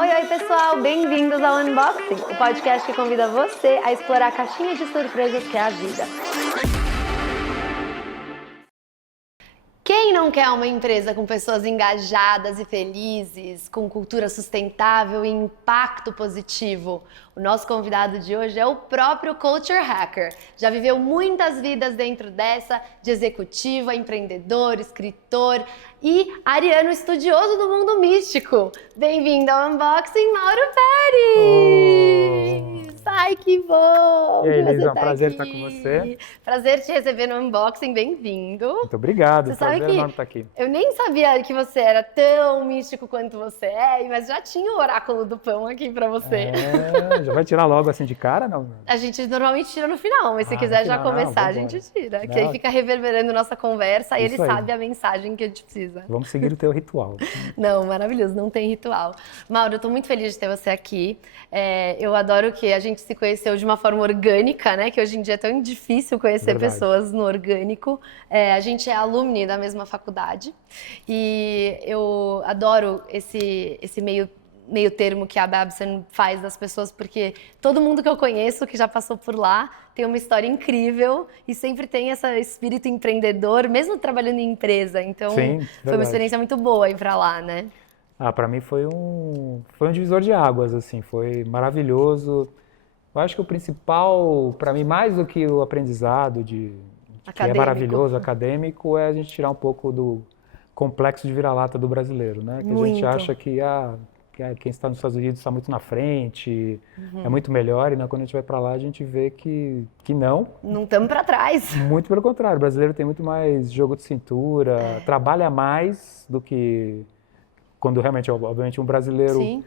Oi, oi pessoal, bem-vindos ao Unboxing, o podcast que convida você a explorar a caixinha de surpresas que é a vida. Quem não quer uma empresa com pessoas engajadas e felizes, com cultura sustentável e impacto positivo? O nosso convidado de hoje é o próprio Culture Hacker. Já viveu muitas vidas dentro dessa, de executivo, a empreendedor, escritor e ariano estudioso do mundo místico. Bem-vindo ao Unboxing, Mauro Pérez! Ai, que bom! E aí, que você Liz, é um tá prazer aqui. estar com você. Prazer te receber no Unboxing, bem-vindo. Muito obrigado, Você um sabe prazer que enorme estar aqui. eu nem sabia que você era tão místico quanto você é, mas já tinha o oráculo do pão aqui pra você. Já vai tirar logo assim de cara, não? A gente normalmente tira no final, mas se No quiser já final, não, começar, a vambora. gente tira. Que Não, aí fica reverberando nossa conversa e ele isso aí. sabe a mensagem que a gente precisa. Vamos seguir o teu ritual. Não, maravilhoso, não tem ritual. Mauro, eu tô muito feliz de ter você aqui. Eu adoro que a gente se conheceu de uma forma orgânica, né? Que hoje em dia é tão difícil conhecer Verdade. pessoas no orgânico. A gente é alumni da mesma faculdade e eu adoro esse meio termo que a Babson faz das pessoas, porque todo mundo que eu conheço que já passou por lá tem uma história incrível e sempre tem esse espírito empreendedor, mesmo trabalhando em empresa. Então, Sim, foi uma verdade. experiência muito boa ir pra lá, né? Para mim foi um divisor de águas, assim, foi maravilhoso. Eu acho que o principal, para mim, mais do que o aprendizado que é Acadêmico. maravilhoso, acadêmico, é a gente tirar um pouco do complexo de vira-lata do brasileiro, né? Que a gente Muito. acha que quem está nos Estados Unidos está muito na frente, é muito melhor, e quando a gente vai para lá a gente vê que não, Não estamos pra trás. muito pelo contrário, o brasileiro tem muito mais jogo de cintura, trabalha mais do que quando realmente, obviamente, um brasileiro Sim.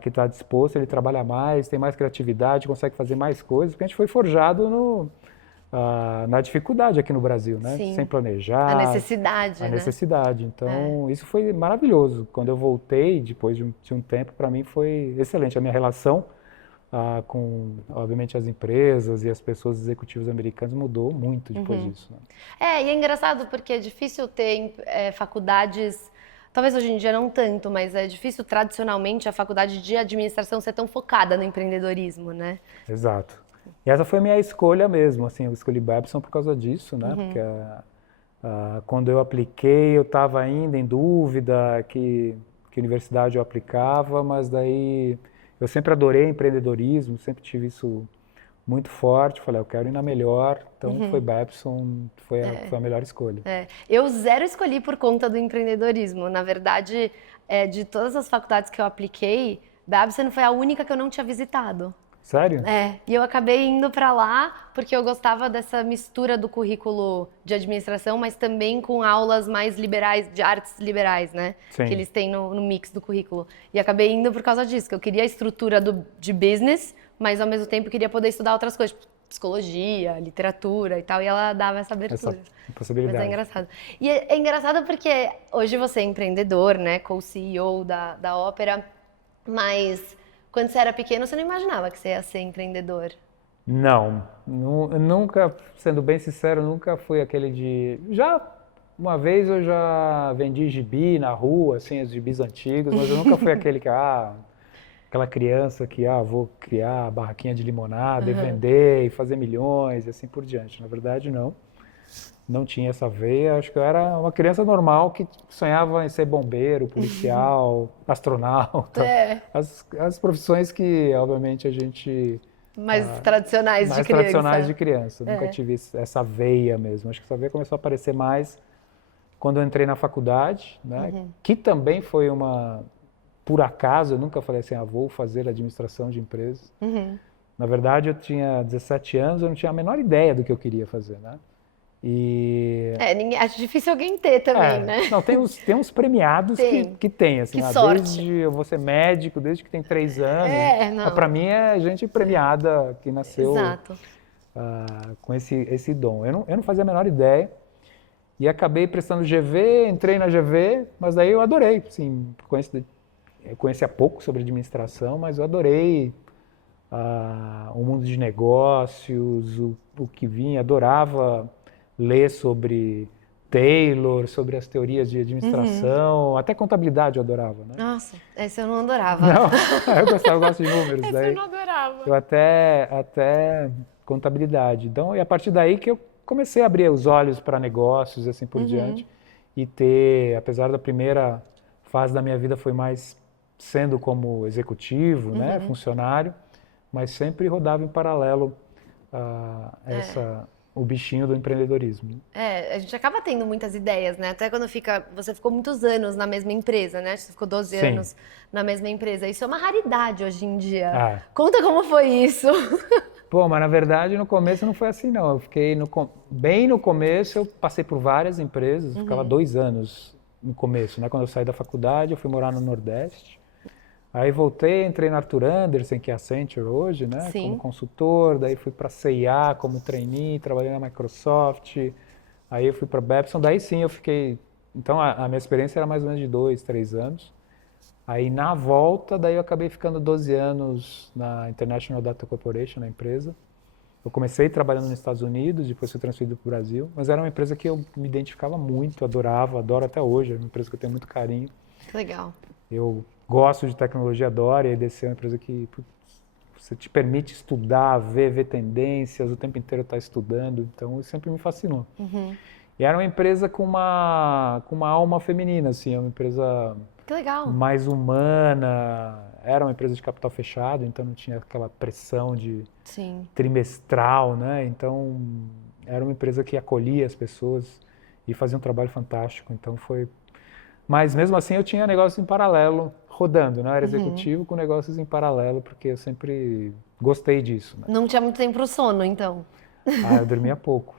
que está disposto, ele trabalha mais, tem mais criatividade, consegue fazer mais coisas, porque a gente foi forjado na dificuldade aqui no Brasil, né? Sim. Sem planejar. A necessidade, A né? necessidade. Então, isso foi maravilhoso. Quando eu voltei, depois de um tempo, para mim foi excelente. A minha relação com, obviamente, as empresas e as pessoas executivas americanas mudou muito depois disso. Né? E é engraçado porque é difícil ter faculdades, talvez hoje em dia não tanto, mas é difícil tradicionalmente a faculdade de administração ser tão focada no empreendedorismo, né? Exato. E essa foi a minha escolha mesmo, assim, eu escolhi Babson por causa disso, né? Porque quando eu apliquei, eu estava ainda em dúvida que universidade eu aplicava, mas daí eu sempre adorei empreendedorismo, sempre tive isso muito forte, falei, eu quero ir na melhor, então foi Babson, foi a melhor escolha. Eu zero escolhi por conta do empreendedorismo. Na verdade, de todas as faculdades que eu apliquei, Babson foi a única que eu não tinha visitado. Sério? E eu acabei indo para lá porque eu gostava dessa mistura do currículo de administração, mas também com aulas mais liberais, de artes liberais, né? Sim. Que eles têm no mix do currículo. E acabei indo por causa disso, que eu queria a estrutura de business, mas ao mesmo tempo queria poder estudar outras coisas, tipo psicologia, literatura e tal, e ela dava essa abertura. Essa possibilidade. Mas é engraçado. E é engraçado porque hoje você é empreendedor, né? Co-CEO da Ópera, mas quando você era pequeno, você não imaginava que você ia ser empreendedor? Não, nunca, sendo bem sincero, nunca fui aquele uma vez eu já vendi gibi na rua, assim, os gibis antigos, mas eu nunca fui aquele aquela criança que, vou criar barraquinha de limonada e vender e fazer milhões e assim por diante. Na verdade, não tinha essa veia. Acho que eu era uma criança normal que sonhava em ser bombeiro, policial, astronauta. As profissões que, obviamente, a gente... Mais tradicionais de mais criança. tradicionais de criança. Nunca tive essa veia mesmo. Acho que essa veia começou a aparecer mais quando eu entrei na faculdade, né? Que também foi por acaso, eu nunca falei assim, vou fazer administração de empresas. Na verdade, eu tinha 17 anos, eu não tinha a menor ideia do que eu queria fazer, né? Acho difícil alguém ter também, né? Não, tem uns premiados que tem, assim, que sorte. Desde eu vou ser médico, desde que tem 3 anos. Não. Para mim é gente premiada que nasceu Exato. Com esse dom. Eu não fazia a menor ideia e acabei prestando GV, entrei na GV, mas daí eu adorei, assim, eu conhecia pouco sobre administração, mas eu adorei o mundo de negócios, o que vinha, adorava ler sobre Taylor, sobre as teorias de administração, até contabilidade eu adorava, né? Nossa, esse eu não adorava. Não, eu gosto de números. Esse Daí eu não adorava. eu até contabilidade. Então, e a partir daí que eu comecei a abrir os olhos para negócios, assim por diante, e ter, apesar da primeira fase da minha vida foi mais sendo como executivo, né, funcionário, mas sempre rodava em paralelo o bichinho do empreendedorismo. A gente acaba tendo muitas ideias, né? Até quando você ficou muitos anos na mesma empresa, né? Você ficou 12 Sim. anos na mesma empresa. Isso é uma raridade hoje em dia. Ah. Conta como foi isso. Pô, mas na verdade no começo não foi assim não. Eu fiquei bem no começo, eu passei por várias empresas, ficava 2 anos no começo, né? Quando eu saí da faculdade, eu fui morar no Nordeste. Aí voltei, entrei na Arthur Andersen, que é a Accenture hoje, né? Sim. Como consultor, daí fui para a CIA como trainee, trabalhei na Microsoft, aí eu fui para a Babson, daí sim eu fiquei... Então a minha experiência era mais ou menos de 2, 3 anos. Aí na volta, daí eu acabei ficando 12 anos na International Data Corporation, na empresa. Eu comecei trabalhando nos Estados Unidos, depois fui transferido para o Brasil, mas era uma empresa que eu me identificava muito, adorava, adoro até hoje, é uma empresa que eu tenho muito carinho. Que legal. Eu gosto de tecnologia, adoro, e a EDC é uma empresa que você te permite estudar, ver tendências, o tempo inteiro estar estudando, então isso sempre me fascinou. E era uma empresa com uma alma feminina, assim, é uma empresa Que legal. mais humana, era uma empresa de capital fechado, então não tinha aquela pressão de trimestral, né? Então era uma empresa que acolhia as pessoas e fazia um trabalho fantástico, então foi... Mas mesmo assim eu tinha negócios em paralelo rodando, né? Eu era executivo com negócios em paralelo, porque eu sempre gostei disso, né? Não tinha muito tempo para o sono, então. Eu dormia pouco.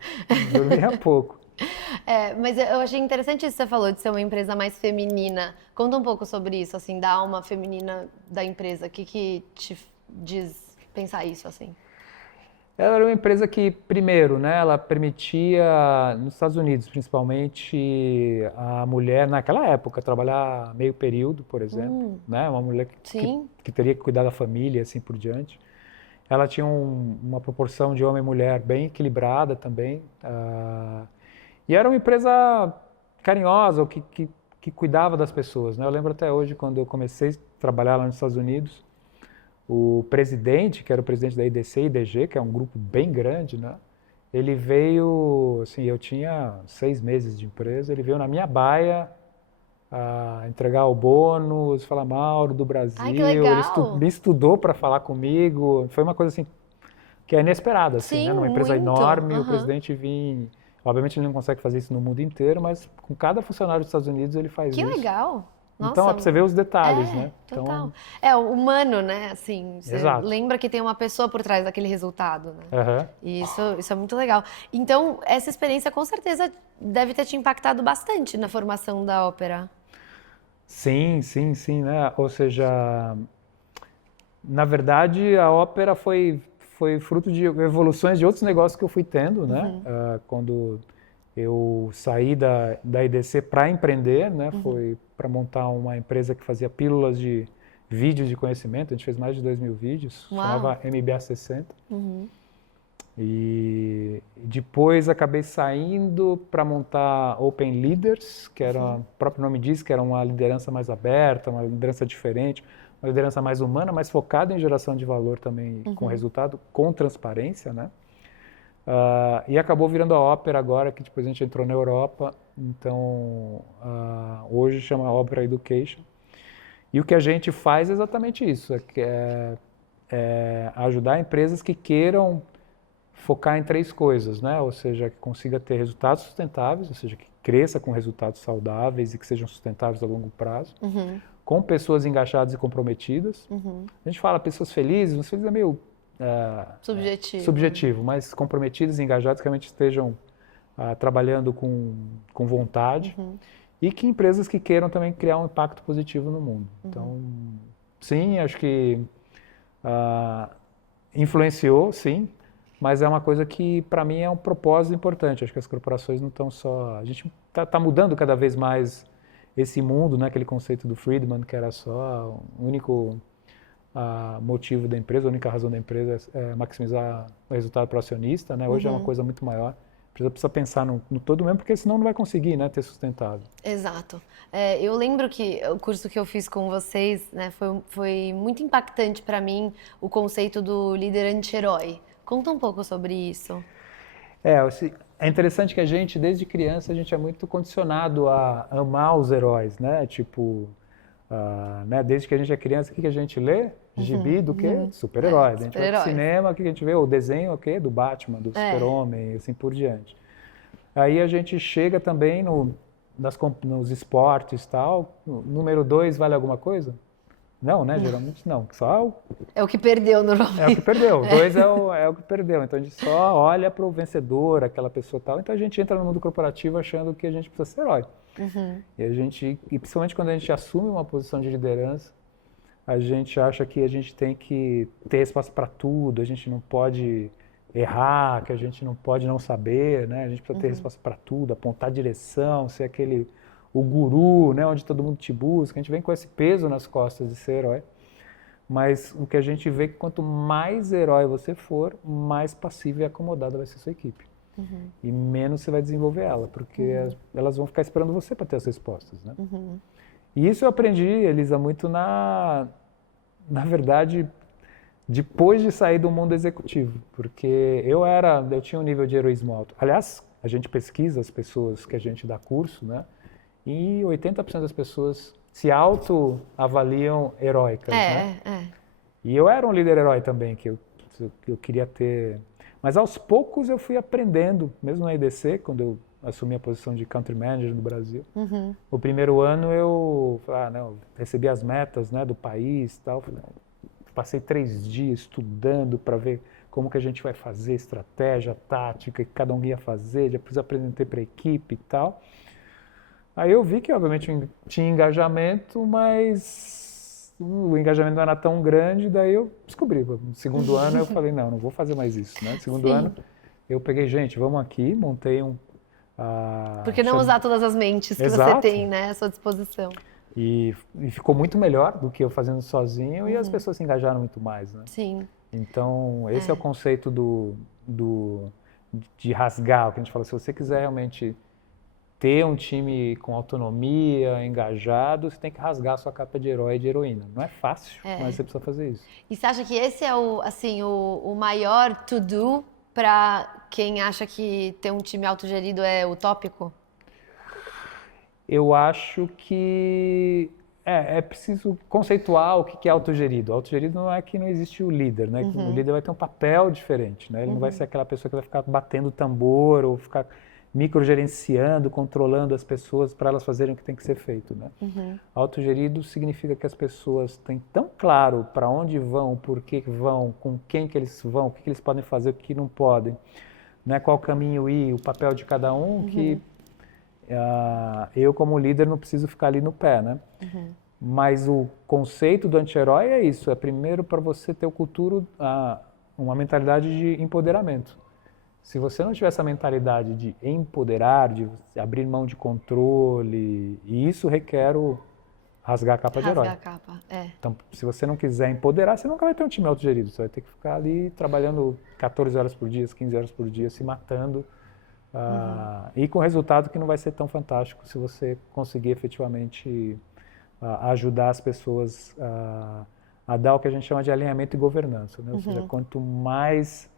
Mas eu achei interessante isso que você falou, de ser uma empresa mais feminina. Conta um pouco sobre isso, assim, da alma feminina da empresa. O que te diz pensar isso, assim? Ela era uma empresa que, primeiro, né, ela permitia, nos Estados Unidos principalmente, a mulher, naquela época, trabalhar meio período, por exemplo, né? Uma mulher que teria que cuidar da família, assim por diante. Ela tinha uma proporção de homem e mulher bem equilibrada também. E era uma empresa carinhosa, que cuidava das pessoas, né? Eu lembro até hoje, quando eu comecei a trabalhar lá nos Estados Unidos, o presidente, que era o presidente da IDC e IDG, que é um grupo bem grande, né? Ele veio, assim, eu tinha 6 meses de empresa, ele veio na minha baia entregar o bônus, falar Mauro do Brasil. Ai, que legal. Ele me estudou para falar comigo, foi uma coisa assim que é inesperada, assim, né? Numa empresa enorme, o presidente vir... Obviamente ele não consegue fazer isso no mundo inteiro, mas com cada funcionário dos Estados Unidos ele faz isso. Que legal! Nossa, então, é pra você ver os detalhes, né? Total. Então, é humano, né? Assim, você exato. lembra que tem uma pessoa por trás daquele resultado, né? E isso é muito legal. Então, essa experiência com certeza deve ter te impactado bastante na formação da ópera. Sim, né? Ou seja, na verdade, a ópera foi fruto de evoluções de outros negócios que eu fui tendo, né? Quando eu saí da IDC para empreender, né? Foi para montar uma empresa que fazia pílulas de vídeos de conhecimento. A gente fez mais de 2.000 vídeos, chamava MBA 60. E depois acabei saindo para montar Open Leaders, que era, o próprio nome diz, que era uma liderança mais aberta, uma liderança diferente, uma liderança mais humana, mas focada em geração de valor também, com resultado, com transparência, né? E acabou virando a ópera agora, que depois a gente entrou na Europa, então hoje chama Opera Education. E o que a gente faz é exatamente isso, é ajudar empresas que queiram focar em 3 coisas, né? Ou seja, que consiga ter resultados sustentáveis, ou seja, que cresça com resultados saudáveis e que sejam sustentáveis a longo prazo, com pessoas engajadas e comprometidas. A gente fala pessoas felizes, mas felizes é meio subjetivo, mas comprometidas e engajadas, que realmente estejam trabalhando com vontade, e que empresas que queiram também criar um impacto positivo no mundo. Então, sim, acho que influenciou, sim, mas é uma coisa que, para mim, é um propósito importante. Acho que as corporações não estão só... A gente está mudando cada vez mais esse mundo, né? Aquele conceito do Friedman, que era só o único motivo da empresa, a única razão da empresa é maximizar o resultado para o acionista, né? Hoje é uma coisa muito maior. Precisa pensar no todo mesmo, porque senão não vai conseguir, né, ter sustentado. Exato. Eu lembro que o curso que eu fiz com vocês, né, foi muito impactante para mim o conceito do líder anti-herói. Conta um pouco sobre isso. É interessante que a gente, desde criança, a gente é muito condicionado a amar os heróis, né? Tipo, né? Desde que a gente é criança, o que a gente lê? Gibi do quê? Super-herói. A gente vai pro cinema, o que a gente vê? O desenho, o quê? Do Batman, do Super-Homem, e assim por diante. Aí a gente chega também nos esportes e tal. Número 2 vale alguma coisa? Não, né? Geralmente não. Só É o que perdeu normalmente. é o que perdeu. O 2 é o que perdeu. Então a gente só olha para o vencedor, aquela pessoa tal. Então a gente entra no mundo corporativo achando que a gente precisa ser herói. E principalmente quando a gente assume uma posição de liderança, a gente acha que a gente tem que ter espaço para tudo, a gente não pode errar, que a gente não pode não saber, né? A gente precisa ter espaço para tudo, apontar a direção, ser o guru, né? Onde todo mundo te busca. A gente vem com esse peso nas costas de ser herói. Mas o que a gente vê é que quanto mais herói você for, mais passiva e acomodada vai ser a sua equipe. E menos você vai desenvolver ela, porque elas vão ficar esperando você para ter as respostas, né? E isso eu aprendi, Elisa, muito na verdade, depois de sair do mundo executivo, porque eu tinha um nível de heroísmo alto. Aliás, a gente pesquisa as pessoas que a gente dá curso, né? E 80% das pessoas se autoavaliam heróicas, né? E eu era um líder herói também, que eu queria ter. Mas aos poucos eu fui aprendendo, mesmo na EDC, quando eu assumi a posição de Country Manager no Brasil. O primeiro ano eu recebi as metas, né, do país e tal. Passei 3 dias estudando para ver como que a gente vai fazer, estratégia, tática, que cada um ia fazer, depois apresentei para a equipe e tal. Aí eu vi que, obviamente, tinha engajamento, mas o engajamento não era tão grande, daí eu descobri. No segundo ano eu falei, não vou fazer mais isso, né? No segundo ano eu peguei, gente, vamos aqui, montei Por que não usar todas as mentes que você tem, né, à sua disposição? E ficou muito melhor do que eu fazendo sozinho e as pessoas se engajaram muito mais, né? Sim. Então, esse é o conceito de rasgar, o que a gente fala, se você quiser realmente ter um time com autonomia, engajado, você tem que rasgar a sua capa de herói e de heroína. Não é fácil, mas você precisa fazer isso. E você acha que esse é o maior to-do para quem acha que ter um time autogerido é utópico? Eu acho que é preciso conceituar o que é autogerido. Autogerido não é que não existe o líder, né? O líder vai ter um papel diferente, né? Ele não vai ser aquela pessoa que vai ficar batendo tambor ou ficar microgerenciando, controlando as pessoas para elas fazerem o que tem que ser feito, né? Autogerido significa que as pessoas têm tão claro para onde vão, por que vão, com quem que eles vão, o que eles podem fazer, o que não podem, né? Qual caminho ir, o papel de cada um, que eu como líder não preciso ficar ali no pé, né? Mas o conceito do anti-herói é isso, é primeiro para você ter uma mentalidade de empoderamento. Se você não tiver essa mentalidade de empoderar, de abrir mão de controle, e isso requer rasgar a capa de herói. Rasgar a capa, Então, se você não quiser empoderar, você nunca vai ter um time autogerido. Você vai ter que ficar ali trabalhando 14 horas por dia, 15 horas por dia, se matando. E com resultado que não vai ser tão fantástico se você conseguir efetivamente ajudar as pessoas a dar o que a gente chama de alinhamento e governança, né? Ou seja, quanto mais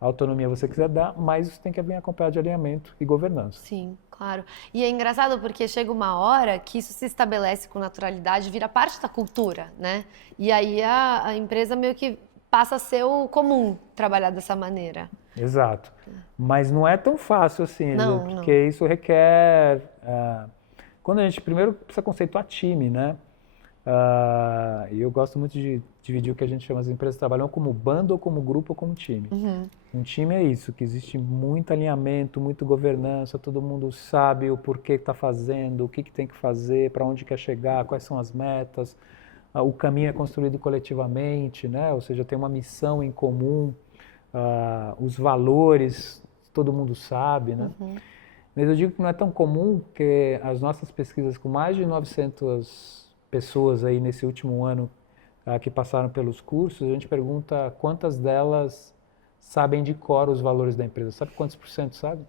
autonomia você quiser dar, mais isso tem que vir acompanhado de alinhamento e governança. Sim, claro. E é engraçado porque chega uma hora que isso se estabelece com naturalidade, vira parte da cultura, né? E aí a empresa meio que passa a ser o comum trabalhar dessa maneira. Exato. Mas não é tão fácil assim, porque isso requer... quando a gente primeiro precisa conceituar time, né? E eu gosto muito de dividir o que a gente chama, as empresas trabalham como bando, ou como grupo, ou como time. Um time é isso, que existe muito alinhamento, muito governança, todo mundo sabe o porquê que está fazendo, o que tem que fazer, para onde quer chegar, quais são as metas, o caminho é construído coletivamente, né? Ou seja, tem uma missão em comum, os valores, todo mundo sabe, né? Mas eu digo que não é tão comum, porque as nossas pesquisas com mais de 900 pessoas aí nesse último ano que passaram pelos cursos, a gente pergunta quantas delas sabem de cor os valores da empresa. Sabe quantos por cento sabe?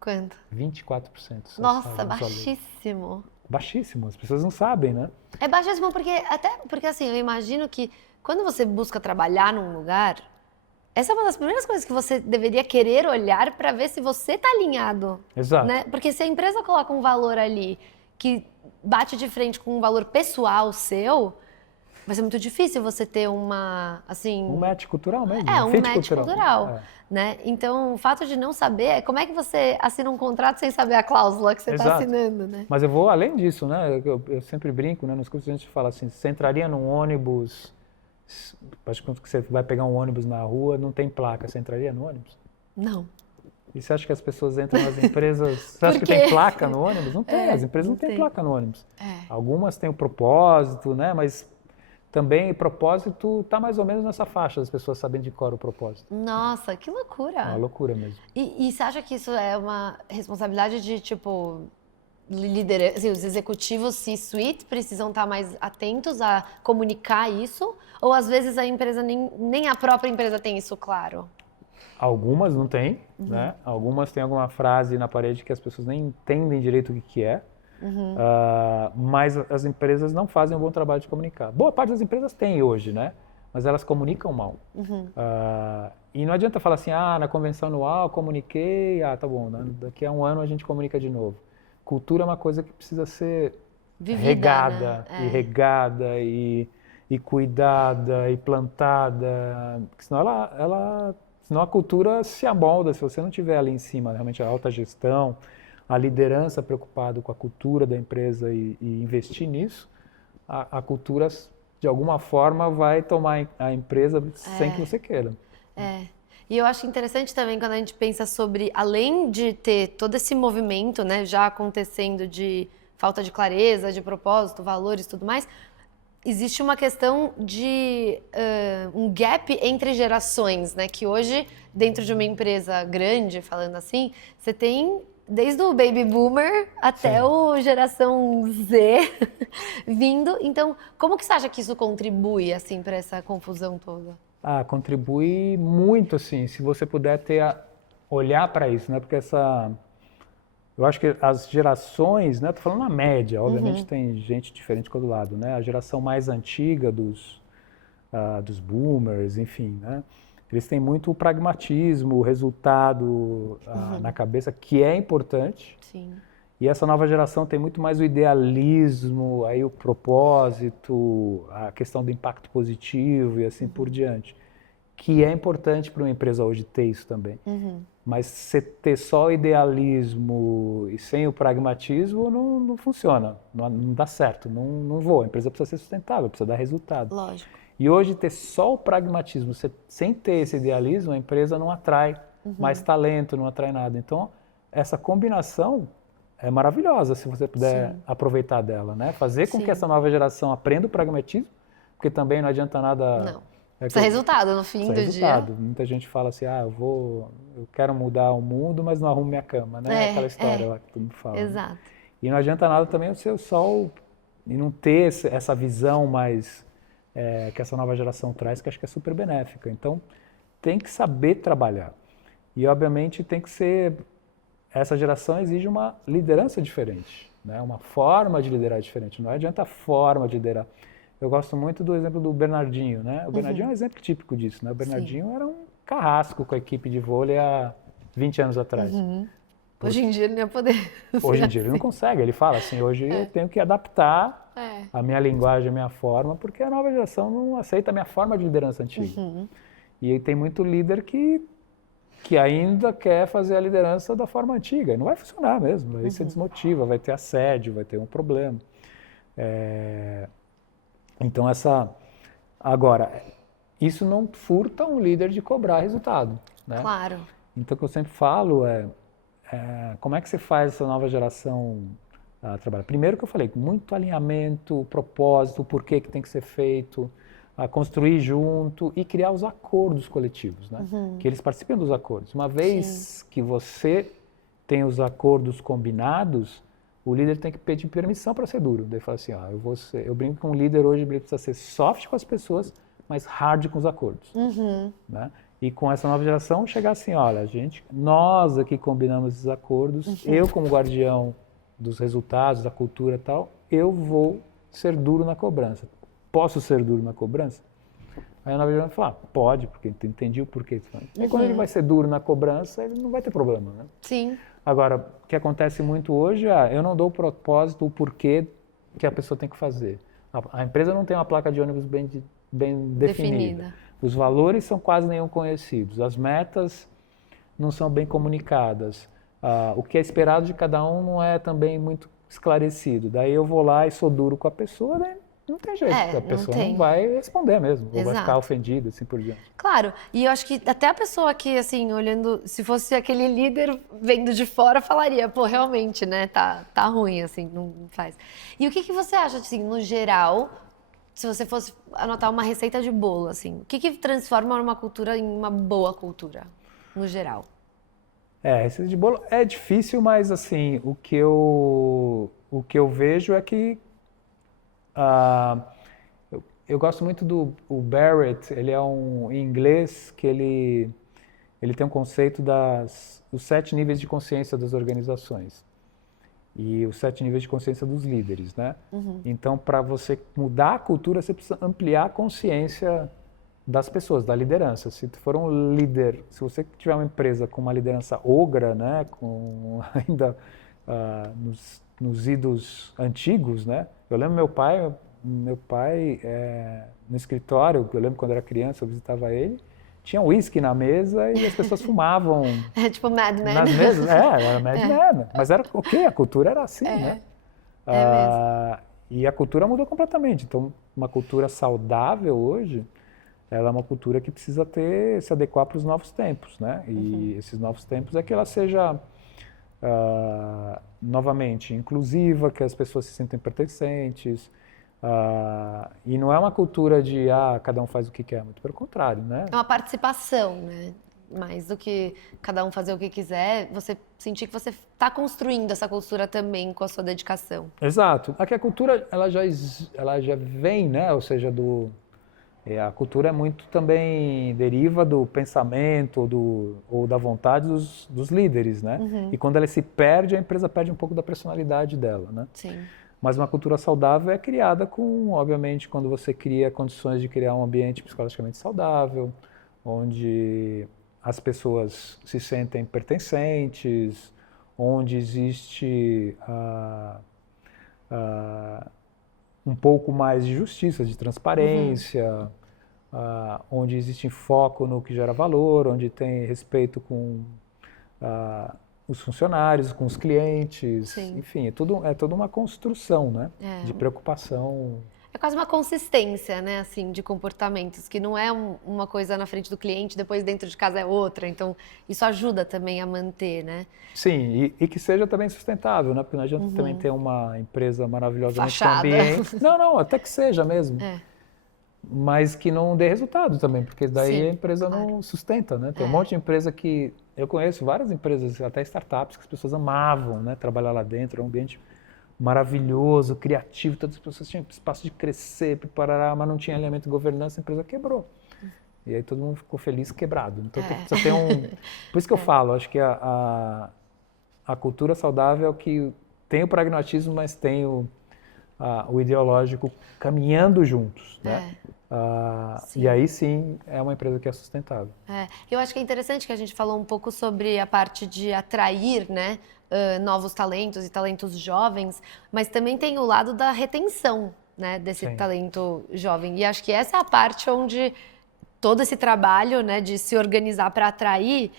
Quanto? 24% só Nossa, sabem os valores. baixíssimo. Baixíssimo, as pessoas não sabem, né? É baixíssimo porque assim, eu imagino que quando você busca trabalhar num lugar, essa é uma das primeiras coisas que você deveria querer olhar para ver se você está alinhado, Exato. né? Porque se a empresa coloca um valor ali que bate de frente com um valor pessoal seu, vai ser muito difícil você ter assim... Um match cultural mesmo. Um fit match cultural, É. né? Então, o fato de não saber é como é que você assina um contrato sem saber a cláusula que você está Exato. assinando, né? Mas eu vou além disso, né? Eu sempre brinco, né? Nos cursos a gente fala assim, você entraria num ônibus, acho que você vai pegar um ônibus na rua, não tem placa, você entraria no ônibus? Não. E você acha que as pessoas entram nas empresas... Você acha que tem placa no ônibus? Não tem, as empresas não têm placa no ônibus. Algumas têm o propósito, né? Mas também o propósito está mais ou menos nessa faixa, das pessoas sabendo de cor o propósito. Nossa, que loucura! É uma loucura mesmo. E você acha que isso é uma responsabilidade de, tipo, liderança? Assim, os executivos C-suite precisam estar mais atentos a comunicar isso? Ou às vezes a empresa, nem a própria empresa tem isso claro? Algumas não têm, né? Algumas têm alguma frase na parede que as pessoas nem entendem direito o que é. Mas as empresas não fazem um bom trabalho de comunicar. Boa parte das empresas tem hoje, né? Mas elas comunicam mal. E não adianta falar assim, na convenção anual comuniquei, tá bom, né? Daqui a um ano a gente comunica de novo. Cultura é uma coisa que precisa ser vivida, regada, né? e regada, e cuidada, e plantada, porque senão senão a cultura se amolda, se você não tiver ali em cima realmente a alta gestão, a liderança preocupada com a cultura da empresa e investir nisso, a cultura, de alguma forma, vai tomar a empresa sem que você queira. E eu acho interessante também quando a gente pensa sobre, além de ter todo esse movimento, né, já acontecendo de falta de clareza, de propósito, valores e tudo mais, existe uma questão de um gap entre gerações, né, que hoje, dentro de uma empresa grande, falando assim, você tem... Desde o baby boomer até o geração Z vindo. Então, como que você acha que isso contribui, assim, para essa confusão toda? Contribui muito, assim, se você puder olhar para isso, né? Porque eu acho que as gerações, né? Tô falando na média, obviamente tem gente diferente de todo lado, né? A geração mais antiga dos boomers, enfim, né? Eles têm muito o pragmatismo, o resultado na cabeça, que é importante. Sim. E essa nova geração tem muito mais o idealismo, aí o propósito, a questão do impacto positivo e assim por diante. Que é importante para uma empresa hoje ter isso também. Mas você ter só o idealismo e sem o pragmatismo não funciona, não dá certo, não voa. A empresa precisa ser sustentável, precisa dar resultado. Lógico. E hoje ter só o pragmatismo, sem ter esse idealismo, a empresa não atrai mais talento, não atrai nada. Então, essa combinação é maravilhosa se você puder aproveitar dela, né? Fazer com que essa nova geração aprenda o pragmatismo, porque também não adianta nada... Não. Precisa resultado no fim do dia. Muita gente fala assim, eu quero mudar o mundo, mas não arrumo minha cama, né? Aquela história lá que tu me fala. Exato. Né? E não adianta nada também o seu sol e não ter essa visão mais... que essa nova geração traz, que acho que é super benéfica. Então, tem que saber trabalhar. E, obviamente, tem que ser... Essa geração exige uma liderança diferente, né? Uma forma de liderar diferente. Não adianta a forma de liderar. Eu gosto muito do exemplo do Bernardinho, né? O Bernardinho é um exemplo típico disso, né? O Bernardinho era um carrasco com a equipe de vôlei há 20 anos atrás. Hoje em dia ele não ia poder. Hoje em dia ele não consegue. Ele fala assim, hoje eu tenho que adaptar a minha linguagem, a minha forma, porque a nova geração não aceita a minha forma de liderança antiga. E aí tem muito líder que ainda quer fazer a liderança da forma antiga. E não vai funcionar mesmo. Aí você desmotiva, vai ter assédio, vai ter um problema. Então Agora, isso não furta um líder de cobrar resultado, né? Claro. Então o que eu sempre falo como é que você faz essa nova geração trabalhar? Primeiro que eu falei, muito alinhamento, propósito, o porquê que tem que ser feito, construir junto e criar os acordos coletivos, né? Que eles participem dos acordos. Uma vez que você tem os acordos combinados, o líder tem que pedir permissão para ser duro. Daí fala assim, eu brinco com o líder hoje, ele precisa ser soft com as pessoas, mas hard com os acordos. Né? E com essa nova geração chegar assim, olha, nós aqui combinamos esses acordos, eu como guardião dos resultados, da cultura e tal, eu vou ser duro na cobrança. Posso ser duro na cobrança? Aí a nova geração fala, pode, porque entendi o porquê. E quando ele vai ser duro na cobrança, ele não vai ter problema, né? Sim. Agora, o que acontece muito hoje eu não dou o propósito, o porquê que a pessoa tem que fazer. A empresa não tem uma placa de ônibus bem definida. Os valores são quase nenhum conhecidos. As metas não são bem comunicadas. O que é esperado de cada um não é também muito esclarecido. Daí eu vou lá e sou duro com a pessoa, daí não tem jeito. A pessoa não vai responder mesmo, ou vai ficar ofendida, assim por diante. Claro, e eu acho que até a pessoa que, assim, olhando, se fosse aquele líder vendo de fora, falaria, pô, realmente, né, tá ruim, assim, não faz. E o que você acha, assim, no geral, se você fosse anotar uma receita de bolo, assim, o que transforma uma cultura em uma boa cultura, no geral? Receita de bolo é difícil, mas, assim, o que eu vejo é que eu gosto muito do Barrett, ele é em inglês, que ele tem um conceito dos 7 níveis de consciência das organizações e os 7 níveis de consciência dos líderes, né? Então, para você mudar a cultura, você precisa ampliar a consciência das pessoas, da liderança. Se tu for um líder, se você tiver uma empresa com uma liderança ogra, né, com ainda nos idos antigos, né? Eu lembro meu pai no escritório, eu lembro quando era criança, eu visitava ele, tinha uísque na mesa e as pessoas fumavam. É tipo Mad Men. Nas mesas, era Mad Men. Mas era ok, a cultura era assim, né? Mesmo. E a cultura mudou completamente. Então, uma cultura saudável hoje, ela é uma cultura que precisa se adequar para os novos tempos, né? E esses novos tempos é que ela seja novamente inclusiva, que as pessoas se sintam pertencentes. E não é uma cultura de cada um faz o que quer, muito pelo contrário, né? É uma participação, né? Mais do que cada um fazer o que quiser, você sentir que você está construindo essa cultura também com a sua dedicação. Exato. Aqui a cultura ela já vem, né? Ou seja, a cultura é muito também deriva do pensamento ou da vontade dos líderes, né? E quando ela se perde, a empresa perde um pouco da personalidade dela, né? Sim. Mas uma cultura saudável é criada obviamente, quando você cria condições de criar um ambiente psicologicamente saudável, onde as pessoas se sentem pertencentes, onde existe um pouco mais de justiça, de transparência, onde existe foco no que gera valor, onde tem respeito com os funcionários, com os clientes. Sim. Enfim, é toda uma construção, né? De preocupação. É quase uma consistência, né, assim, de comportamentos, que não é uma coisa na frente do cliente, depois dentro de casa é outra. Então, isso ajuda também a manter, né? Sim, e que seja também sustentável, né? Porque não adianta também ter uma empresa maravilhosamente com Fachada. ambiente. Não, até que seja mesmo. Mas que não dê resultado também, porque daí a empresa não sustenta, né? Tem um monte de empresa que... Eu conheço várias empresas, até startups, que as pessoas amavam, né? Trabalhar lá dentro, é um ambiente maravilhoso, criativo, todas as pessoas tinham espaço de crescer, preparar, mas não tinha alinhamento de governança, a empresa quebrou. E aí todo mundo ficou feliz quebrado. Então precisa ter Por isso que eu falo, acho que a cultura saudável é que tem o pragmatismo, mas tem o ideológico caminhando juntos, né? E aí sim é uma empresa que é sustentável. Eu acho que é interessante que a gente falou um pouco sobre a parte de atrair, né, novos talentos e talentos jovens, mas também tem o lado da retenção, né, desse talento jovem. E acho que essa é a parte onde todo esse trabalho, né, de se organizar para atrair,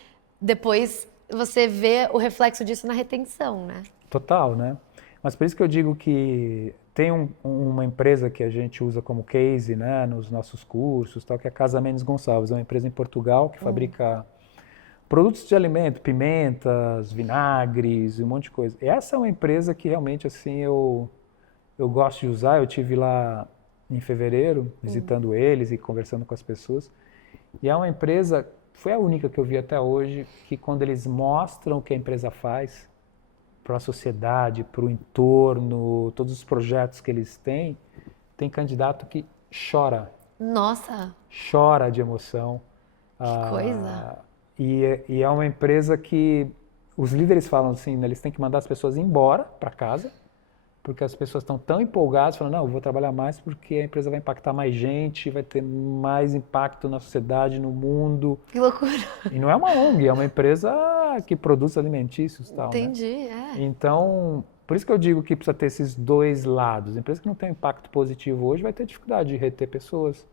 depois você vê o reflexo disso na retenção, né? Total, né? Mas por isso que eu digo que tem uma empresa que a gente usa como case, né, nos nossos cursos, tal, que é a Casa Mendes Gonçalves. É uma empresa em Portugal que fabrica produtos de alimento, pimentas, vinagres e um monte de coisa. E essa é uma empresa que realmente assim eu gosto de usar. Eu tive lá em fevereiro visitando eles e conversando com as pessoas. E é uma empresa, foi a única que eu vi até hoje, que quando eles mostram o que a empresa faz para a sociedade, para o entorno, todos os projetos que eles têm, tem candidato que chora. Nossa! Chora de emoção. Que coisa. E é uma empresa que os líderes falam assim, né, eles têm que mandar as pessoas embora para casa, porque as pessoas estão tão empolgadas, falando, não, eu vou trabalhar mais porque a empresa vai impactar mais gente, vai ter mais impacto na sociedade, no mundo. Que loucura. E não é uma ONG, é uma empresa que produz alimentícios e tal, né? Entendi, Então, por isso que eu digo que precisa ter esses dois lados. A empresa que não tem impacto positivo hoje vai ter dificuldade de reter pessoas,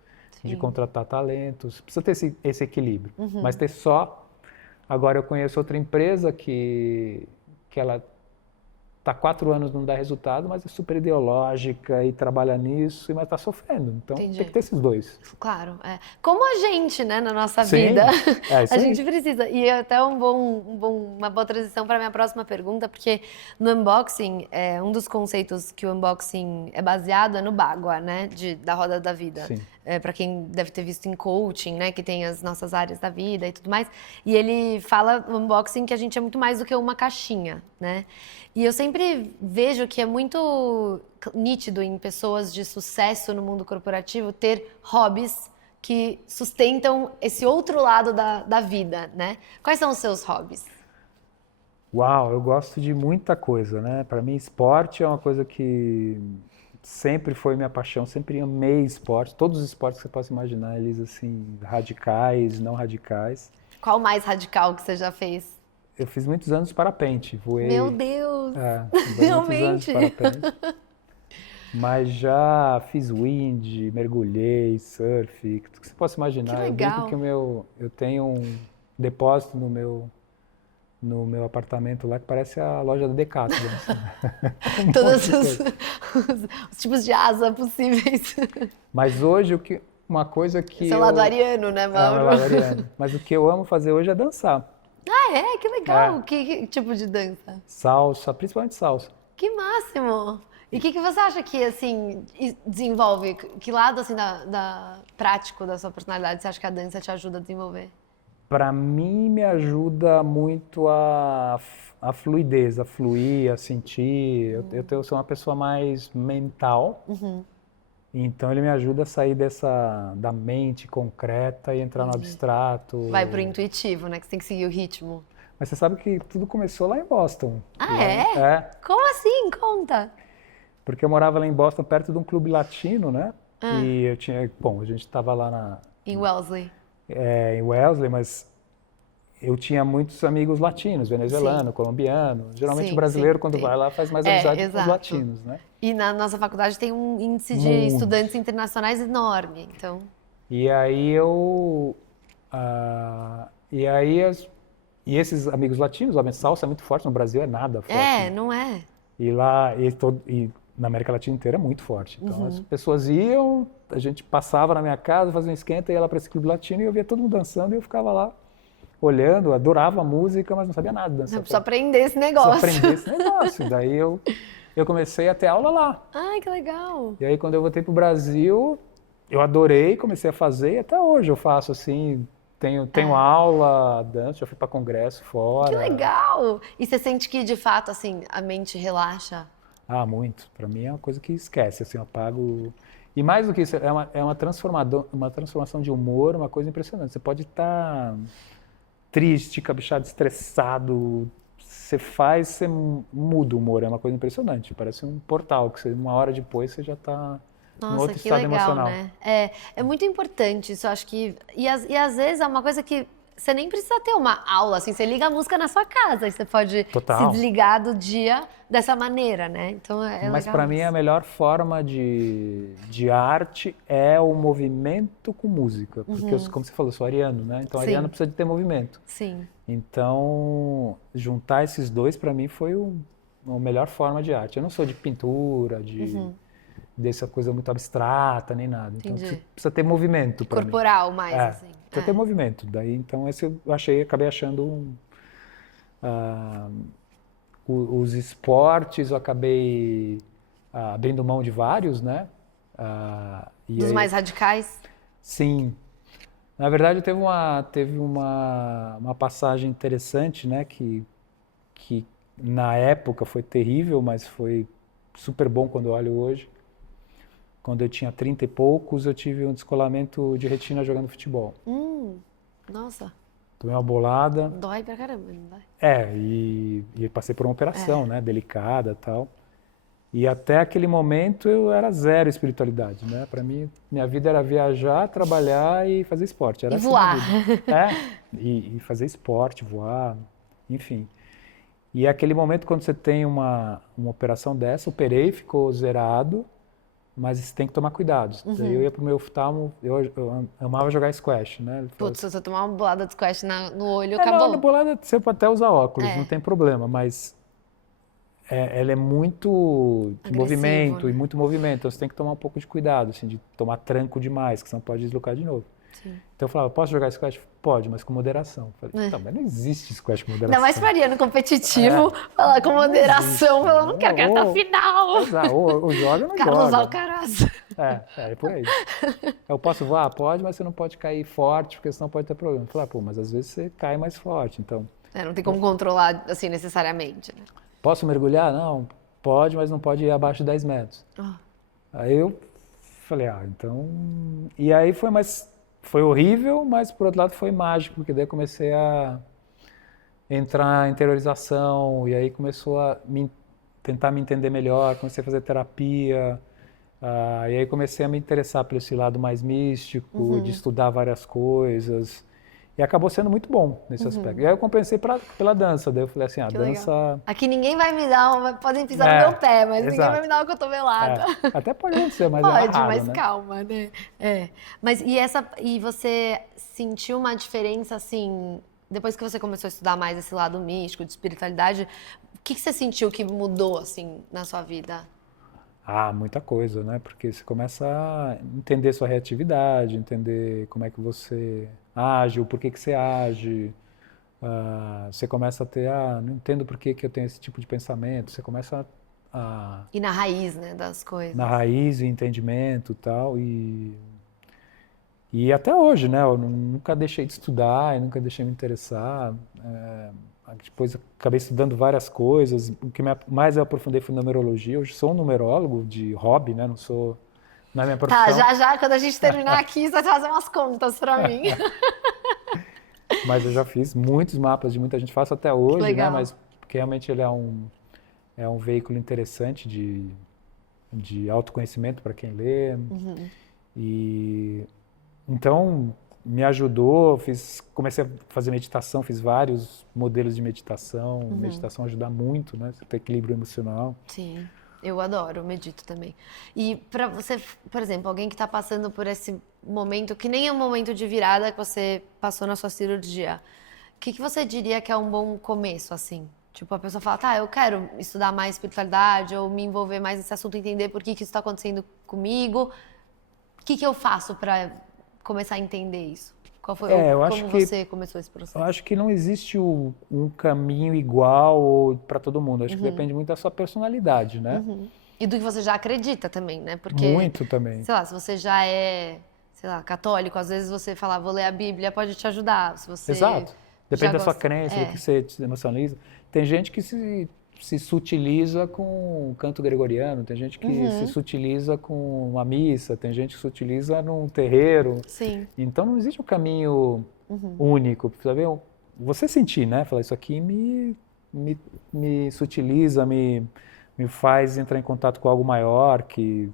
de Sim. contratar talentos. Precisa ter esse equilíbrio. Mas ter só... Agora eu conheço outra empresa que ela está 4 anos não dá resultado, mas é super ideológica e trabalha nisso, mas está sofrendo. Então Entendi. tem que ter esses dois. Claro, Como a gente, né, na nossa Sim, vida, é isso a aí. gente precisa. E é até uma boa transição para a minha próxima pergunta, porque no unboxing, um dos conceitos que o unboxing é baseado é no Bagua, né, da roda da vida. Sim. Para quem deve ter visto em coaching, né, que tem as nossas áreas da vida e tudo mais. E ele fala no unboxing que a gente é muito mais do que uma caixinha, né? E eu sempre vejo que é muito nítido em pessoas de sucesso no mundo corporativo ter hobbies que sustentam esse outro lado da vida, né? Quais são os seus hobbies? Uau, eu gosto de muita coisa, né? Para mim, esporte é uma coisa que sempre foi minha paixão, sempre amei esporte. Todos os esportes que você possa imaginar, eles assim, radicais, não radicais. Qual o mais radical que você já fez? Eu fiz muitos anos de parapente, voei. Meu Deus! Voei muitos anos de Realmente? parapente. Mas já fiz wind, mergulhei, surf, tudo que você possa imaginar. Que Eu brinco legal. que eu tenho um depósito no meu apartamento lá que parece a loja da Decathlon. Assim. Um Todos monte de coisa. os tipos de asa possíveis. Mas hoje uma coisa que Seu lado ariano, né, meu Mauro? lado ariano. Mas o que eu amo fazer hoje é dançar. Ah, que legal. É. Que tipo de dança? Salsa, principalmente salsa. Que máximo! E o que você acha que, assim, desenvolve? Que lado, assim, prático da sua personalidade você acha que a dança te ajuda a desenvolver? Para mim, me ajuda muito a fluidez, a fluir, a sentir. Eu sou uma pessoa mais mental, então ele me ajuda a sair da mente concreta e entrar no abstrato. Vai pro intuitivo, né? Que você tem que seguir o ritmo. Mas você sabe que tudo começou lá em Boston. Ah, Lá- é? É, Como assim? Conta! porque eu morava lá em Boston, perto de um clube latino, né? E eu tinha, bom, a gente estava lá Em Wellesley. em Wellesley, mas eu tinha muitos amigos latinos, venezuelano, Sim. colombiano. Geralmente Sim, o brasileiro, sim, quando sim. vai lá, faz mais amizade com os Exato. latinos, né? E na nossa faculdade tem um índice de Muito. estudantes internacionais enorme, então... E aí e esses amigos latinos, a salsa é muito forte, no Brasil é nada forte. né? não é? E lá, e na América Latina inteira é muito forte. Então as pessoas iam, a gente passava na minha casa, fazia um esquenta, ia lá para esse clube latino e eu via todo mundo dançando e eu ficava lá olhando, adorava a música, mas não sabia nada de dançar. Eu preciso aprender esse Preciso negócio. aprender esse negócio. Daí eu comecei a ter aula lá. Ai, que legal. E aí quando eu voltei pro Brasil, eu adorei, comecei a fazer e até hoje eu faço assim, tenho aula, danço, já fui para congresso fora. Que legal! E você sente que, de fato, assim, a mente relaxa? Ah, muito. Para mim é uma coisa que esquece, assim, eu apago. E mais do que isso, é uma transformação de humor, uma coisa impressionante. Você pode estar triste, cabeçado, estressado, você muda o humor, é uma coisa impressionante. Parece um portal, que uma hora depois você já está em Nossa, outro que estado legal, emocional. né? É muito importante isso, eu acho que... E às vezes é uma coisa que você nem precisa ter uma aula, assim, você liga a música na sua casa e você pode Total. se desligar do dia dessa maneira, né? Então é Mas legal para mim isso. a melhor forma de arte é o movimento com música. Porque, como você falou, eu sou ariano, né? Então Sim. ariano precisa de ter movimento. Sim. Então, juntar esses dois para mim foi a melhor forma de arte. Eu não sou de pintura, dessa coisa muito abstrata, nem nada. Então Entendi. precisa ter movimento para mim. Corporal mais, assim. Precisa ter movimento. Daí, então, esse eu acabei achando os esportes, eu acabei abrindo mão de vários, né? Dos mais radicais? Sim. Na verdade, teve uma passagem interessante, né? Que na época foi terrível, mas foi super bom quando eu olho hoje. Quando eu tinha 30 e poucos, eu tive um descolamento de retina jogando futebol. Nossa, Tomei uma bolada. dói pra caramba, não dói? E passei por uma operação, né? Delicada e tal. E até aquele momento eu era zero espiritualidade, né? Para mim, minha vida era viajar, trabalhar e fazer esporte. Era E assim voar. a vida. E fazer esporte, voar, enfim. E aquele momento quando você tem uma operação dessa, operei, ficou zerado, mas você tem que tomar cuidado. Daí eu ia pro meu oftalmo, eu amava jogar squash, né? Ele falou Putz, se você tomar uma bolada de squash no olho, não, acabou. a bolada você pode até usar óculos, É. não tem problema, mas ela é muito de Agressivo, movimento né? e muito movimento, então você tem que tomar um pouco de cuidado, assim, de tomar tranco demais, que você não pode deslocar de novo. Sim. Então eu falava, posso jogar squash? Pode, mas com moderação. Eu falei, tá, mas não existe squash com moderação. Ainda mais faria no competitivo, falar com moderação, falando, não quero que até a final. Exato, ou joga ou não Carlos joga. Alcaraz. É por aí. Eu posso voar? Pode, mas você não pode cair forte, porque senão pode ter problema. Eu falei, pô, mas às vezes você cai mais forte, então... Não tem como controlar, assim, necessariamente, né? Posso mergulhar? Não, pode, mas não pode ir abaixo de 10 metros. Aí eu falei, então... E aí foi horrível, mas por outro lado foi mágico, porque daí eu comecei a entrar em interiorização, e aí começou a tentar me entender melhor, comecei a fazer terapia, e aí comecei a me interessar por esse lado mais místico, de estudar várias coisas, e acabou sendo muito bom nesse aspecto. E aí eu compensei pela dança, daí eu falei assim, a dança... Legal. Aqui ninguém vai me dar, podem pisar no meu pé, mas ninguém vai me dar uma cotovelada. Até pode acontecer, mas Pode, é raro, mas né? calma, né? Mas e você sentiu uma diferença, assim, depois que você começou a estudar mais esse lado místico, de espiritualidade, o que você sentiu que mudou, assim, na sua vida? Muita coisa, né? Porque você começa a entender sua reatividade, entender como é que você age, o porquê que você age. Você começa a ter, não entendo por que eu tenho esse tipo de pensamento. Você começa a... E na raiz, né, das coisas. Na raiz, e entendimento e tal. E até hoje, né? Eu nunca deixei de estudar, e nunca deixei de me interessar. Depois acabei estudando várias coisas. O que mais eu aprofundei foi numerologia. Hoje sou um numerólogo de hobby, né? Não sou... Não é minha profissão. Tá, já, quando a gente terminar aqui, você vai fazer umas contas pra mim. Mas eu já fiz muitos mapas de muita gente. Faço até hoje, Legal. né? Mas porque realmente ele é um veículo interessante de autoconhecimento para quem lê. E então me ajudou, comecei a fazer meditação, fiz vários modelos de meditação. Meditação ajuda muito, né? Você ter equilíbrio emocional. Sim, eu adoro, medito também. E pra você, por exemplo, alguém que tá passando por esse momento, que nem é um momento de virada que você passou na sua cirurgia, o que você diria que é um bom começo, assim? Tipo, a pessoa fala, tá, eu quero estudar mais espiritualidade ou me envolver mais nesse assunto, entender por que isso está acontecendo comigo. O que eu faço para começar a entender isso? Qual foi como você começou esse processo? Eu acho que não existe um caminho igual para todo mundo. Acho que depende muito da sua personalidade, né? E do que você já acredita também, né? Porque, muito também. sei lá, se você já é, sei lá, católico, às vezes você falar, vou ler a Bíblia, pode te ajudar. Se você Exato. Depende da sua gosta... crença, do que você te emocionaliza. Tem gente que se sutiliza com canto gregoriano, tem gente que se sutiliza com uma missa, tem gente que se utiliza num terreiro. Sim. Então não existe um caminho único. Sabe? Você sentir, né? Falar, isso aqui me sutiliza, me faz entrar em contato com algo maior que...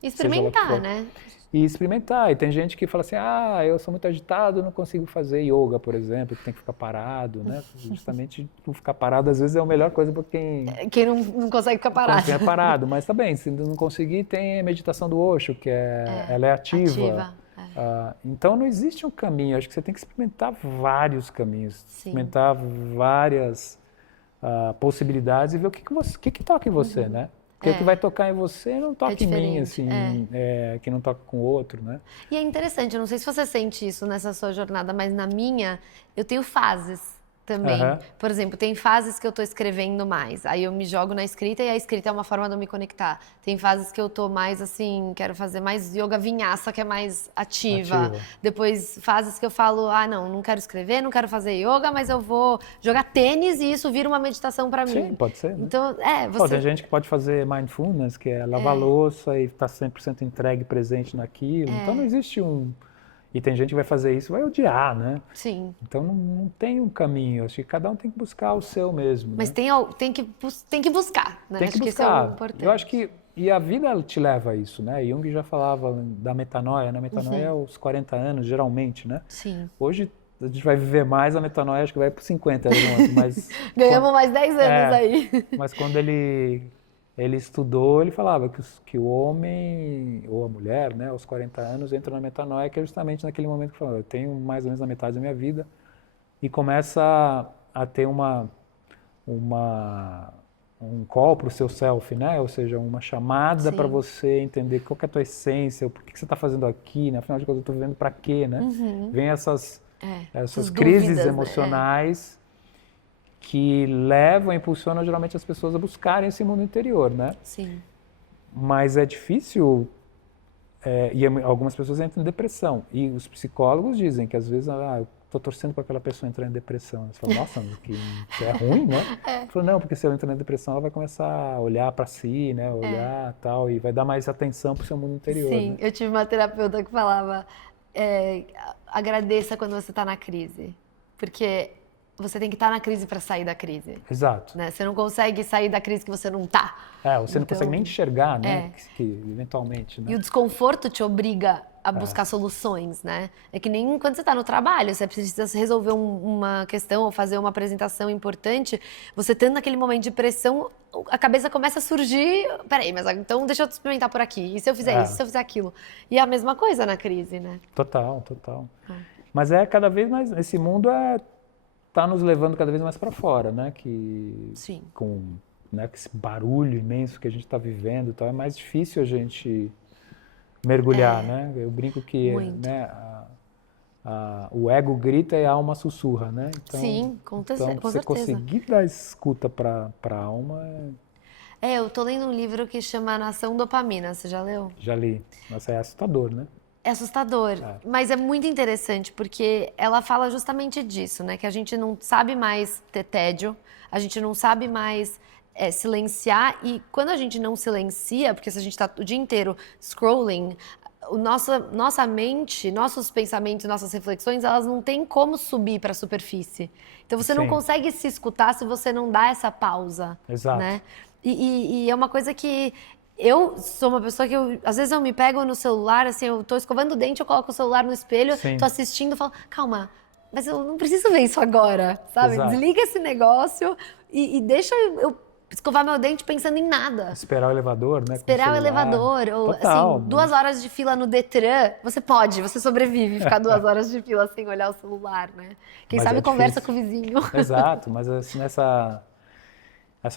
Experimentar, né? E experimentar. E tem gente que fala assim, eu sou muito agitado, não consigo fazer yoga, por exemplo, que tem que ficar parado, né? Justamente o ficar parado às vezes é a melhor coisa para quem não consegue ficar parado. é parado. Mas tá bem, se não conseguir, tem a meditação do Osho, que ela é ativa. Então não existe um caminho, acho que você tem que experimentar vários caminhos, experimentar várias possibilidades e ver o que toca em você, né? Porque o que vai tocar em você não toca em mim, assim, que não toca com o outro, né? E é interessante, eu não sei se você sente isso nessa sua jornada, mas na minha, eu tenho fases também. Por exemplo, tem fases que eu tô escrevendo mais, aí eu me jogo na escrita e a escrita é uma forma de eu me conectar. Tem fases que eu tô mais assim, quero fazer mais yoga vinyasa, que é mais ativa. Depois, fases que eu falo, não quero escrever, não quero fazer yoga, mas eu vou jogar tênis e isso vira uma meditação pra mim. Sim, pode ser. Né? Então, tem gente que pode fazer mindfulness, que é lavar louça e estar 100% entregue, presente naquilo. Então não existe E tem gente que vai fazer isso e vai odiar, né? Sim. Então não tem um caminho, acho que cada um tem que buscar o seu mesmo, Mas né? tem que buscar, né? Tem que Acho que isso é o buscar. importante. Eu acho que, e a vida te leva a isso, né? Jung já falava da metanoia, né? Metanoia é aos 40 anos, geralmente, né? Sim. Hoje a gente vai viver mais, a metanoia acho que vai para 50, mas Ganhamos mais 10 anos aí. mas quando ele estudou, ele falava que o homem ou a mulher, né, aos 40 anos, entra na metanoia, que é justamente naquele momento que fala, eu tenho mais ou menos a metade da minha vida, e começa a ter um call para o seu self, né? Ou seja, uma chamada para você entender qual que é a tua essência, por que você está fazendo aqui, né? Afinal de contas, eu estou vivendo para quê, né? Vem essas crises dúvidas, emocionais que levam, impulsionam geralmente as pessoas a buscarem esse mundo interior, né? Sim. Mas é difícil, e algumas pessoas entram em depressão. E os psicólogos dizem que às vezes, eu estou torcendo para aquela pessoa entrar em depressão. Você fala, nossa, que isso é ruim, né? Falou, não, porque se ela entrar em depressão, ela vai começar a olhar para si, né? Olhar tal, e vai dar mais atenção para o seu mundo interior. Sim, né? eu tive uma terapeuta que falava, agradeça quando você está na crise, porque você tem que estar na crise para sair da crise. Exato. Né? Você não consegue sair da crise que você não está. Você não consegue nem enxergar, né? Que eventualmente, né? E o desconforto te obriga a buscar soluções, né? É que nem quando você está no trabalho, você precisa resolver uma questão ou fazer uma apresentação importante, você estando naquele momento de pressão, a cabeça começa a surgir, peraí, mas então deixa eu experimentar por aqui, e se eu fizer isso, e se eu fizer aquilo? E é a mesma coisa na crise, né? Total. Mas cada vez mais, esse mundo tá nos levando cada vez mais para fora, né? Sim. Com esse barulho imenso que a gente está vivendo, é mais difícil a gente mergulhar, né? Eu brinco que né, o ego grita e a alma sussurra, né? Então, sim, com certeza. Você conseguir dar escuta para a alma eu tô lendo um livro que chama Nação Dopamina, você já leu? Já li. Nossa, é assustador, né? É assustador, mas é muito interessante porque ela fala justamente disso, né? Que a gente não sabe mais ter tédio, a gente não sabe mais silenciar, e quando a gente não silencia, porque se a gente está o dia inteiro scrolling, nossa mente, nossos pensamentos, nossas reflexões, elas não têm como subir para a superfície. Então você não consegue se escutar se você não dá essa pausa. Exato. Né? E é uma coisa que eu sou uma pessoa que às vezes eu me pego no celular, assim, eu tô escovando o dente, eu coloco o celular no espelho, tô assistindo, falo, calma, mas eu não preciso ver isso agora, sabe? Exato. Desliga esse negócio e deixa eu escovar meu dente pensando em nada. Esperar o elevador, né? Esperar o elevador, ou Total, assim, 2 horas de fila no Detran, você sobrevive ficar 2 horas de fila sem olhar o celular, né? Quem sabe conversa com o vizinho. Exato, mas assim, essa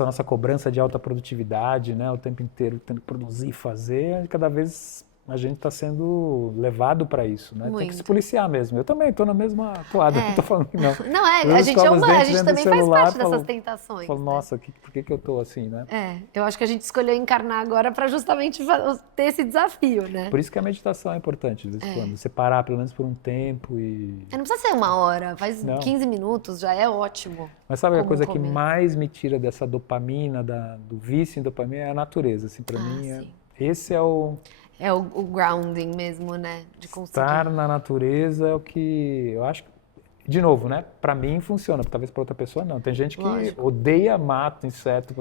nossa cobrança de alta produtividade, né, o tempo inteiro tendo que produzir e fazer, cada vez a gente está sendo levado para isso, né? Tem que se policiar mesmo. Eu também estou na mesma toada, não estou falando que não. Não, a gente é humano, a gente também faz parte dessas tentações. Falo, nossa, por que eu estou assim, né? Eu acho que a gente escolheu encarnar agora para justamente ter esse desafio, né? Por isso que a meditação é importante, de vez em quando. Você parar pelo menos por um tempo e... Não precisa ser 1 hora, faz 15 minutos, já é ótimo. Mas sabe a coisa que mais me tira dessa dopamina, do vício em dopamina, é a natureza. Assim, para mim, esse é o... É o grounding mesmo, né? De conseguir. Estar na natureza é o que eu acho que, de novo, né? Para mim funciona, talvez para outra pessoa não. Tem gente que odeia mato, inseto,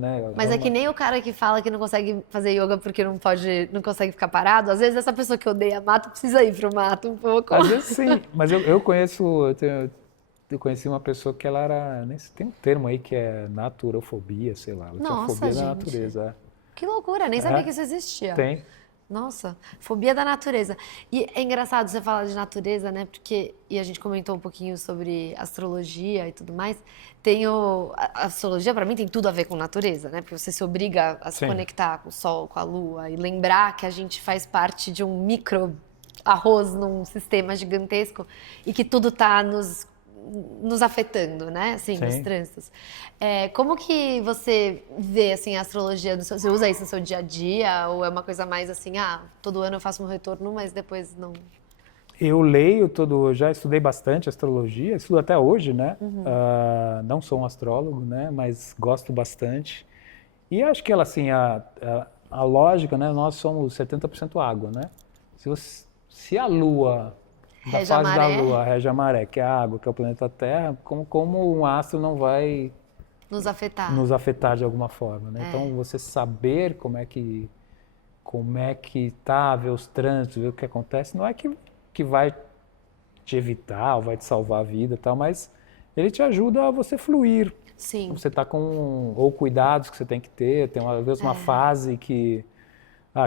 né? Mas é que nem o cara que fala que não consegue fazer yoga porque não consegue ficar parado. Às vezes essa pessoa que odeia mato precisa ir pro mato um pouco. Às vezes sim, mas eu conheci uma pessoa que ela era, tem um termo aí que é naturofobia, sei lá. Ela tinha fobia da natureza. Que loucura, nem sabia que isso existia. Tem. Nossa, fobia da natureza. E é engraçado você falar de natureza, né? Porque, e a gente comentou um pouquinho sobre astrologia e tudo mais. A astrologia, para mim, tem tudo a ver com natureza, né? Porque você se obriga a se conectar com o sol, com a lua, e lembrar que a gente faz parte de um micro arroz num sistema gigantesco e que tudo está nos afetando, né? Assim, nos trânsitos. Como que você vê, assim, a astrologia? Você usa isso no seu dia a dia? Ou é uma coisa mais assim, todo ano eu faço um retorno, mas depois não... Eu leio já estudei bastante astrologia, estudo até hoje, né? Não sou um astrólogo, né? Mas gosto bastante. E acho que ela, assim, a lógica, né? Nós somos 70% água, né? Se a Lua da Rege a fase da maré. Lua, rege a maré, que é a água, que é o planeta Terra, como um astro não vai Nos afetar. nos afetar de alguma forma, né? É. Então, você saber como é que tá, ver os trânsitos, ver o que acontece, não é que vai te evitar ou vai te salvar a vida e tal, mas ele te ajuda a você fluir. Sim. Você tá com ou cuidados que você tem que ter, tem às vezes uma fase que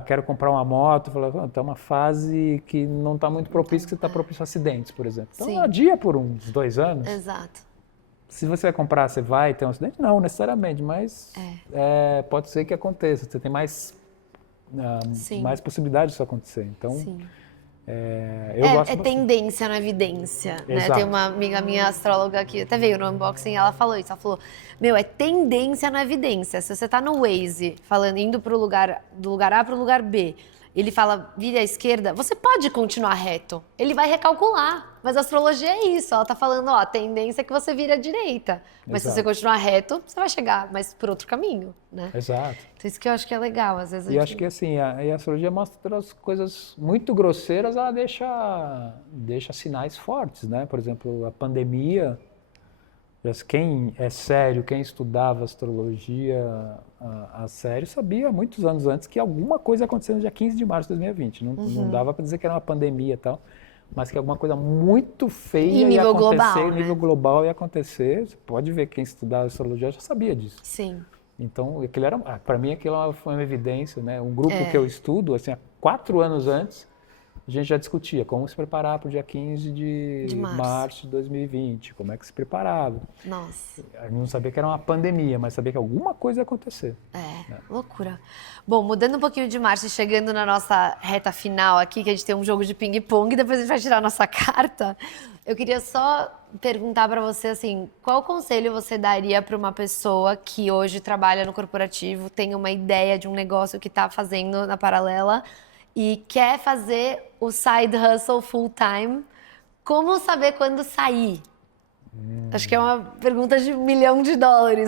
quero comprar uma moto, tá uma fase que não está muito propícia, que você está propício a acidentes, por exemplo. Então, Sim. adia por uns 2 anos. Exato. Se você vai comprar, você vai ter um acidente? Não, necessariamente, mas pode ser que aconteça. Você tem mais Sim. possibilidade disso acontecer. Então, Sim. eu gosto É bastante. tendência, não é evidência, né? Exato. Tem uma amiga minha astróloga que até veio no unboxing e ela falou isso. Ela falou, é tendência, não é evidência. Se você tá no Waze, indo do lugar A pro lugar B, ele fala, vire à esquerda, você pode continuar reto. Ele vai recalcular. Mas a astrologia é isso. Ela tá falando, a tendência é que você vire à direita. Mas se Exato. você continuar reto, você vai chegar, mas por outro caminho, né? Exato. Então isso que eu acho que é legal. Às vezes E acho que assim, a astrologia mostra as coisas muito grosseiras, ela deixa sinais fortes, né? Por exemplo, a pandemia, quem é sério, quem estudava astrologia a sério, sabia muitos anos antes que alguma coisa ia acontecer no dia 15 de março de 2020. Não dava para dizer que era uma pandemia e tal, mas que alguma coisa muito feia ia nível acontecer, global, nível né? global ia acontecer. Você pode ver que quem estudava astrologia já sabia disso. Sim. Então, para mim aquilo foi uma evidência, né? Um grupo que eu estudo, assim, há 4 anos antes, a gente já discutia como se preparar para o dia 15 de março de 2020, como é que se preparava. Nossa. Eu não sabia que era uma pandemia, mas sabia que alguma coisa ia acontecer. Loucura. Bom, mudando um pouquinho de marcha e chegando na nossa reta final aqui, que a gente tem um jogo de ping-pong, depois a gente vai tirar a nossa carta. Eu queria só perguntar para você, assim, qual conselho você daria para uma pessoa que hoje trabalha no corporativo, tem uma ideia de um negócio que está fazendo na paralela e quer fazer o side hustle full time? Como saber quando sair? Acho que é uma pergunta de $1 milhão,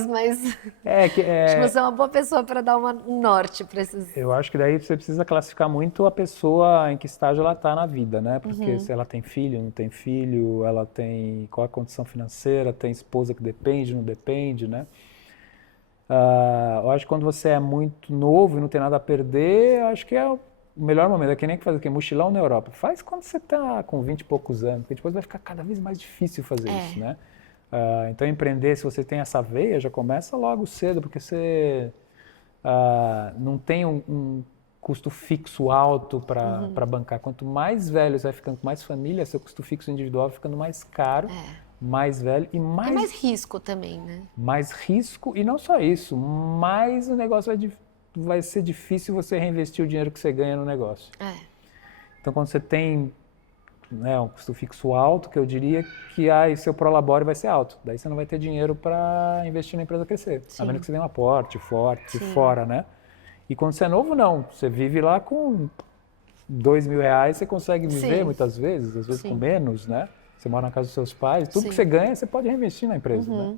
mas acho que você é uma boa pessoa para dar um norte para esses... Eu acho que daí você precisa classificar muito a pessoa em que estágio ela está na vida, né? Porque se ela tem filho, não tem filho, ela tem qual é a condição financeira, tem esposa que depende, não depende, né? Eu acho que quando você é muito novo e não tem nada a perder, acho que é o melhor momento. É que nem fazer mochilão na Europa. Faz quando você está com 20 e poucos anos, porque depois vai ficar cada vez mais difícil fazer isso, né? Então, empreender, se você tem essa veia, já começa logo cedo, porque você não tem um custo fixo alto para bancar. Quanto mais velho você vai ficando, com mais família, seu custo fixo individual vai ficando mais caro, mais velho e mais... É mais risco também, né? Mais risco, e não só isso, mais o negócio vai ser difícil você reinvestir o dinheiro que você ganha no negócio. Então, quando você tem um custo fixo alto, que eu diria que seu prolabore vai ser alto. Daí você não vai ter dinheiro para investir na empresa crescer. A menos que você tenha um aporte forte de fora, né? E quando você é novo, não. Você vive lá com R$2.000, você consegue viver muitas vezes, às vezes com menos, né? Você mora na casa dos seus pais, tudo que você ganha, você pode reinvestir na empresa, né?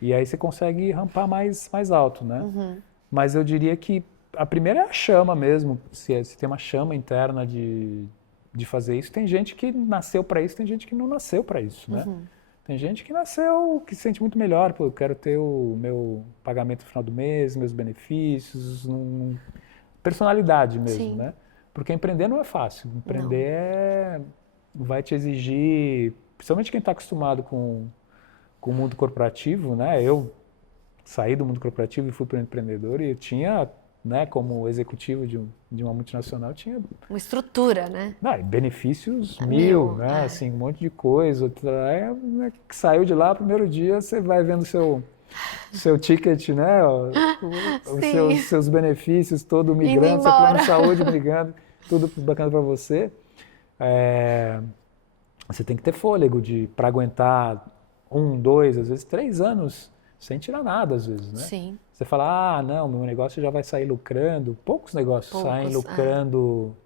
E aí você consegue rampar mais alto, né? Mas eu diria que a primeira é a chama mesmo, se tem uma chama interna de fazer isso. Tem gente que nasceu para isso, tem gente que não nasceu para isso, né? Tem gente que nasceu, que se sente muito melhor, pô, eu quero ter o meu pagamento no final do mês, meus benefícios, personalidade mesmo, né? Porque empreender não é fácil, empreender vai te exigir, principalmente quem está acostumado com o mundo corporativo, né? Eu saí do mundo corporativo e fui para o empreendedor e eu tinha, né, como executivo de uma multinacional, tinha... Uma estrutura, né? Benefícios mil, né? Assim, um monte de coisa. Que saiu de lá, primeiro dia, você vai vendo seu ticket, né? Os seus benefícios, todo migrando, seu plano de saúde migrando, tudo bacana para você. Você tem que ter fôlego para aguentar 1, 2, às vezes 3 anos sem tirar nada, às vezes, né? Sim. Você fala, não, meu negócio já vai sair lucrando. Poucos negócios saem lucrando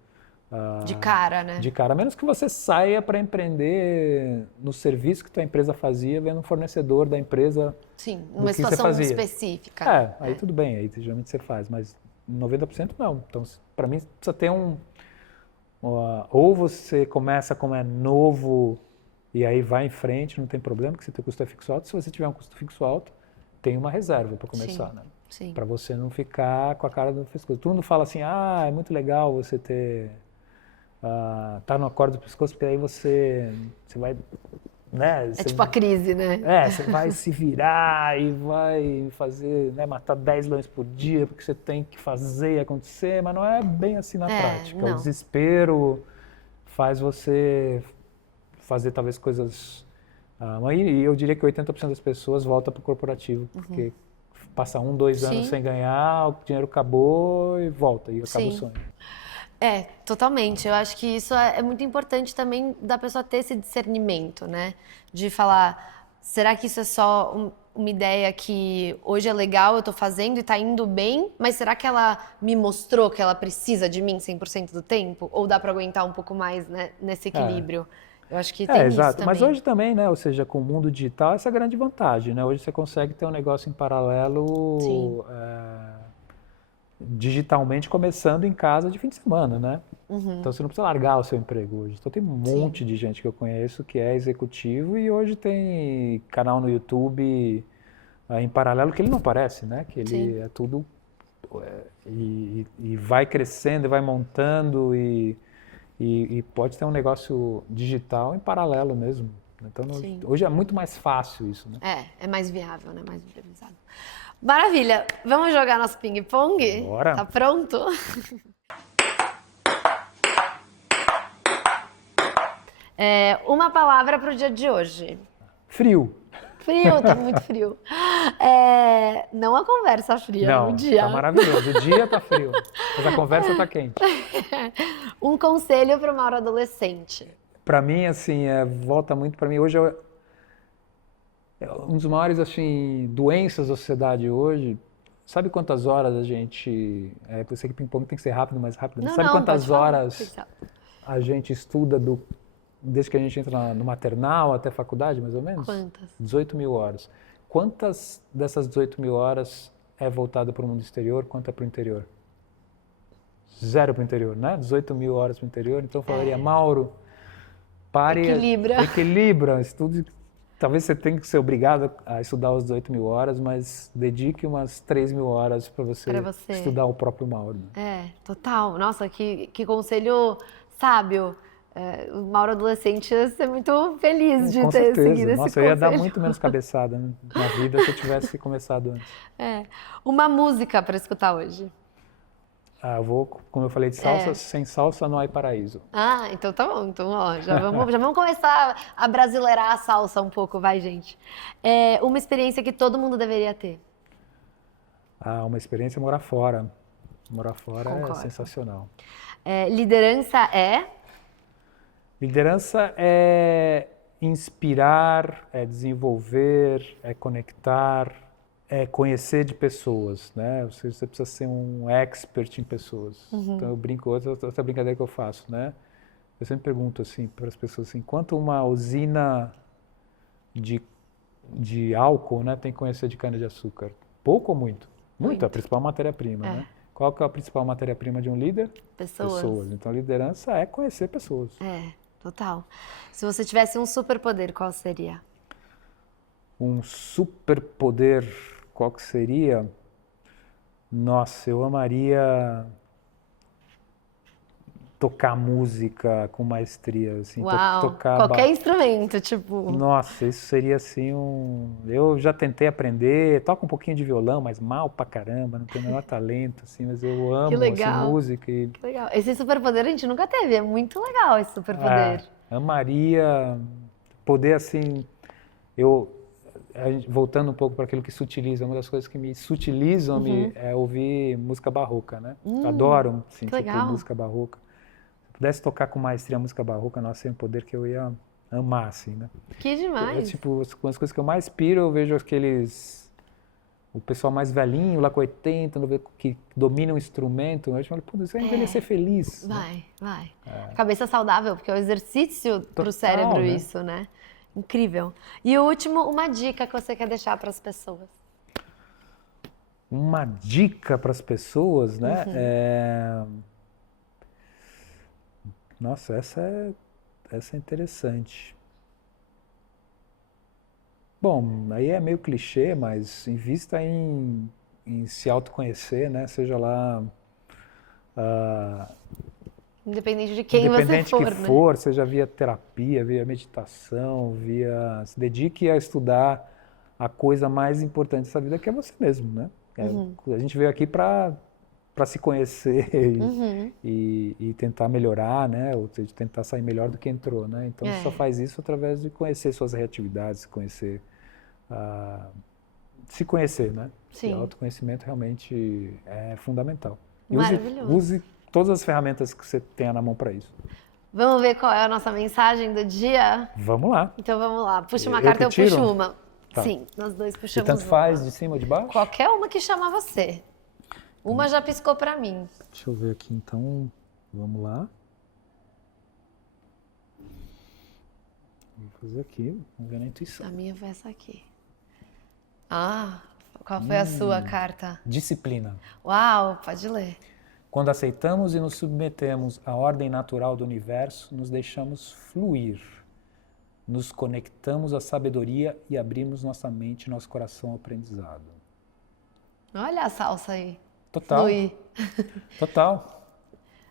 de cara, né? De cara. A menos que você saia para empreender no serviço que tua empresa fazia, vendo um fornecedor da empresa. Sim, numa situação específica. Aí tudo bem, aí geralmente você faz, mas 90% não. Então, para mim, precisa ter um Ou você começa como é novo e aí vai em frente, não tem problema, que você tem custo fixo alto. Se você tiver um custo fixo alto, tem uma reserva para começar, Sim, né? sim. Para você não ficar com a cara no pescoço. Todo mundo fala assim, é muito legal você ter... tá no acorde do pescoço, porque aí você vai... Né, É tipo a crise, né? você vai se virar e vai fazer, né, matar 10 leões por dia, porque você tem que fazer acontecer, mas não é bem assim na prática. O Não. desespero faz você fazer talvez coisas... e eu diria que 80% das pessoas volta para o corporativo, porque passa 1, 2 anos Sim. sem ganhar, o dinheiro acabou e volta, e acaba o Sim. sonho. Totalmente. Eu acho que isso é muito importante também da pessoa ter esse discernimento, né? De falar, será que isso é só uma ideia que hoje é legal, eu tô fazendo e tá indo bem, mas será que ela me mostrou que ela precisa de mim 100% do tempo? Ou dá pra aguentar um pouco mais, né, nesse equilíbrio? Eu acho que tem isso Exato. também. Mas hoje também, né? Ou seja, com o mundo digital, essa é a grande vantagem, né? Hoje você consegue ter um negócio em Sim. paralelo, digitalmente, começando em casa de fim de semana, né? Então você não precisa largar o seu emprego hoje. Então tem um monte de gente que eu conheço que é executivo e hoje tem canal no YouTube em paralelo que ele não aparece, né? Que ele é tudo e vai crescendo e vai montando e pode ter um negócio digital em paralelo mesmo. Então hoje é muito mais fácil isso, né? É mais viável, né? Mais viabilizado. Maravilha! Vamos jogar nosso ping-pong? Bora! Tá pronto? Uma palavra pro dia de hoje. Frio. Frio, tá muito frio. Não a conversa fria, o Não, dia. tá maravilhoso. O dia tá frio, mas a conversa tá quente. Um conselho para uma hora adolescente. Para mim, assim, volta muito para mim. Hoje um dos maiores, assim, doenças da sociedade hoje. Sabe quantas horas a gente... eu sei que ping-pong tem que ser rápido, mais rápido. Não, Sabe não, quantas pode falar. horas a gente estuda desde que a gente entra no maternal até faculdade, mais ou menos? Quantas? 18 mil horas. Quantas dessas 18 mil horas é voltada para o mundo exterior, quanto é para o interior? 0 para o interior, né? 18 mil horas para o interior. Então eu falaria, Mauro, pare... Equilibra. Estude. Talvez você tenha que ser obrigado a estudar os 18 mil horas, mas dedique umas 3 mil horas para você estudar o próprio Mauro. Total. Nossa, que conselho sábio. O Mauro adolescente ia ser muito feliz de ter seguido esse conselho. Eu ia dar muito menos cabeçada na vida se eu tivesse começado antes. Uma música para escutar hoje. Eu vou, como eu falei de salsa, sem salsa não há paraíso. Então tá bom. Então, já vamos começar a brasileirar a salsa um pouco, vai, gente. Uma experiência que todo mundo deveria ter. Uma experiência é morar fora. Morar fora Concordo. É sensacional. Liderança é? Liderança é inspirar, é desenvolver, é conectar, é conhecer de pessoas, né? Você precisa ser um expert em pessoas. Então eu brinco, outra brincadeira que eu faço, né? Eu sempre pergunto assim para as pessoas assim, quanto uma usina de álcool, né, tem que conhecer de cana-de-açúcar? Pouco ou muito? Muito, é a principal matéria-prima, né? Qual que é a principal matéria-prima de um líder? Pessoas. Então liderança é conhecer pessoas. Total. Se você tivesse um superpoder, qual seria? Um superpoder, qual que seria? Nossa, eu amaria tocar música com maestria, assim, tocar qualquer instrumento, tipo. Nossa, isso seria assim Eu já tentei aprender, toco um pouquinho de violão, mas mal pra caramba, não tenho o menor talento, assim, mas eu amo assim, música. Que legal. Esse superpoder a gente nunca teve, é muito legal esse superpoder. Amaria poder, assim, voltando um pouco para aquilo que sutiliza, uma das coisas que me sutilizam é ouvir música barroca, né? Adoro, assim, música barroca. Se eu pudesse tocar com maestria música barroca, nossa, seria um poder que eu ia amar, assim, né? Que demais! As coisas que eu mais piro, eu vejo o pessoal mais velhinho, lá com 80, que domina um instrumento, eu falo, pô, isso é envelhecer feliz. Vai. Cabeça saudável, porque é um exercício pro cérebro, né? Isso, né? Incrível. E o último, uma dica que você quer deixar para as pessoas. Uma dica para as pessoas, né? Nossa, essa é interessante. Bom, aí é meio clichê, mas invista em se autoconhecer, né? Seja lá, ah, Independente de quem você independente for, que né? for, seja via terapia, via meditação, se dedique a estudar a coisa mais importante dessa vida, que é você mesmo, né? A gente veio aqui para se conhecer e tentar melhorar, né? Ou seja, tentar sair melhor do que entrou, né? Então você só faz isso através de conhecer suas reatividades, conhecer se conhecer, né? E Sim. autoconhecimento realmente é fundamental. E Maravilhoso. use todas as ferramentas que você tenha na mão para isso. Vamos ver qual é a nossa mensagem do dia? Vamos lá. Então vamos lá. Puxa uma Eu carta, que eu puxo tiro? uma. Tá. Sim, nós dois E puxamos tanto uma. faz de cima ou de baixo? Qualquer uma que chamar você. Uma já piscou pra mim. Deixa eu ver aqui então. Vamos lá. Vou fazer aqui, vamos ver na intuição. A minha foi essa aqui. Ah, qual foi a sua carta? Disciplina. Uau, pode ler. Quando aceitamos e nos submetemos à ordem natural do universo, nos deixamos fluir. Nos conectamos à sabedoria e abrimos nossa mente e nosso coração ao aprendizado. Olha a salsa aí. Total. Fluir. Total.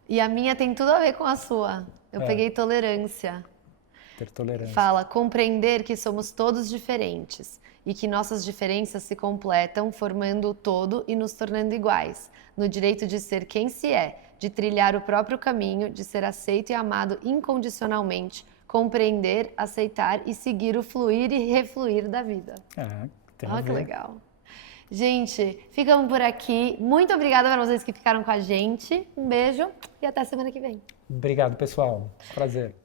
E a minha tem tudo a ver com a sua. Eu É. peguei tolerância. Ter tolerância. Fala, compreender que somos todos diferentes e que nossas diferenças se completam, formando o todo e nos tornando iguais, no direito de ser quem se é, de trilhar o próprio caminho, de ser aceito e amado incondicionalmente, compreender, aceitar e seguir o fluir e refluir da vida. Tem a Olha que ver. legal. Gente, ficamos por aqui. Muito obrigada para vocês que ficaram com a gente. Um beijo e até semana que vem. Obrigado, pessoal. Prazer.